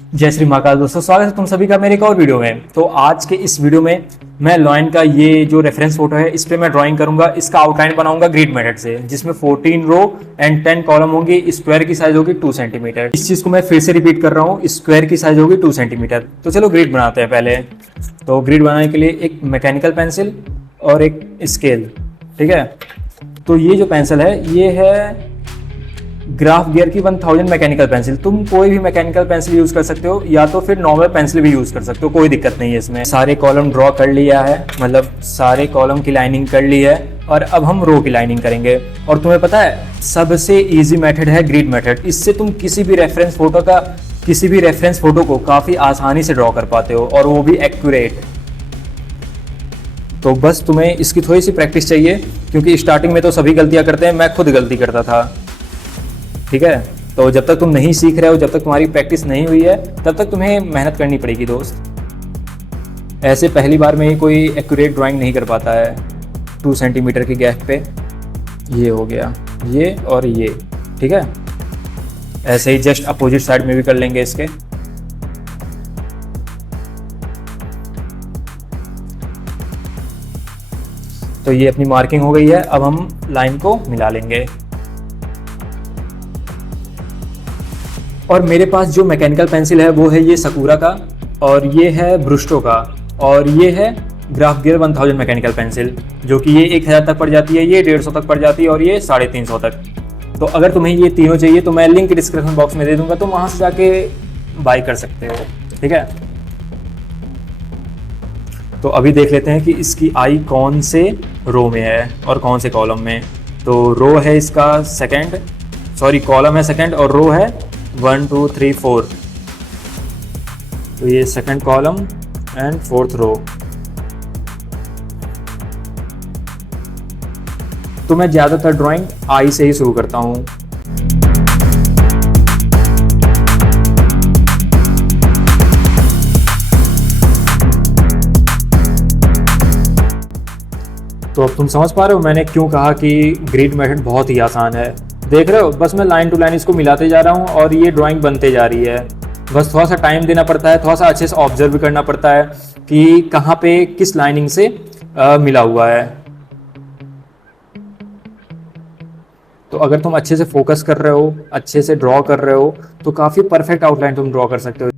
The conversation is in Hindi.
जय श्री महाकाल दोस्तों, स्वागत है तुम सभी का मेरे एक और वीडियो में। तो आज के इस वीडियो में मैं लॉयन का ये जो रेफरेंस फोटो है इस पे मैं ड्राइंग करूंगा। इसका आउटलाइन बनाऊंगा ग्रिड मेथड से, जिसमें 14 रो एंड 10 कॉलम होंगे। स्क्वायर की साइज होगी 2 सेंटीमीटर। इस चीज को मैं फिर से रिपीट कर रहा हूँ, स्क्वायर की साइज होगी 2 सेंटीमीटर। तो चलो ग्रिड बनाते हैं पहले। तो ग्रिड बनाने के लिए एक मैकेनिकल पेंसिल और एक स्केल, ठीक है। तो ये जो पेंसिल है ये है ग्राफ गियर की 1000 मैकेनिकल पेंसिल। तुम कोई भी मैकेनिकल पेंसिल यूज कर सकते हो या तो फिर नॉर्मल पेंसिल भी यूज कर सकते हो, कोई दिक्कत नहीं है इसमें। सारे कॉलम ड्रॉ कर लिया है, मतलब सारे कॉलम की लाइनिंग कर ली है और अब हम रो की लाइनिंग करेंगे। और तुम्हें पता है सबसे इजी मेथड है ग्रिड मेथड। इससे तुम किसी भी रेफरेंस फोटो को काफी आसानी से ड्रॉ कर पाते हो और वो भी एक्यूरेट। तो बस तुम्हें इसकी थोड़ी सी प्रैक्टिस चाहिए, क्योंकि स्टार्टिंग में तो सभी गलतियां करते हैं, मैं खुद गलती करता था, ठीक है। तो जब तक तुम नहीं सीख रहे हो, जब तक तुम्हारी प्रैक्टिस नहीं हुई है, तब तक तुम्हें मेहनत करनी पड़ेगी दोस्त। ऐसे पहली बार में ही कोई एक्यूरेट ड्राइंग नहीं कर पाता है। 2 सेंटीमीटर के गैप पे ये हो गया, ये और ये, ठीक है। ऐसे ही जस्ट अपोजिट साइड में भी कर लेंगे इसके। तो ये अपनी मार्किंग हो गई है, अब हम लाइन को मिला लेंगे। और मेरे पास जो मैकेनिकल पेंसिल है वो है ये सकूरा का, और ये है ब्रुस्टो का, और ये है ग्राफ गियर 1000 मैकेनिकल पेंसिल, जो कि ये 1000 तक पड़ जाती है, ये 150 तक पड़ जाती है और ये 350 तक। तो अगर तुम्हें ये तीनों चाहिए तो मैं लिंक डिस्क्रिप्शन बॉक्स में दे दूंगा, तुम वहाँ से जाके बाय कर सकते हो, ठीक है। तो अभी देख लेते हैं कि इसकी आई कौन से रो में है और कौन से कॉलम में। तो रो है इसका कॉलम है सेकंड, और रो है 1 2 3 4। तो ये सेकंड कॉलम एंड 4th रो। तो मैं ज़्यादातर ड्राइंग आई से ही शुरू करता हूँ। तो अब तुम समझ पा रहे हो मैंने क्यों कहा कि ग्रिड मेथड बहुत ही आसान है। देख रहे हो, बस मैं लाइन टू लाइन इसको मिलाते जा रहा हूँ और ये ड्राइंग बनते जा रही है। बस थोड़ा सा टाइम देना पड़ता है, थोड़ा सा अच्छे से ऑब्जर्व भी करना पड़ता है कि कहाँ पे किस लाइनिंग से मिला हुआ है। तो अगर तुम अच्छे से फोकस कर रहे हो, अच्छे से ड्रॉ कर रहे हो, तो काफ़ी परफेक्ट आउटलाइन तुम ड्रॉ कर सकते हो।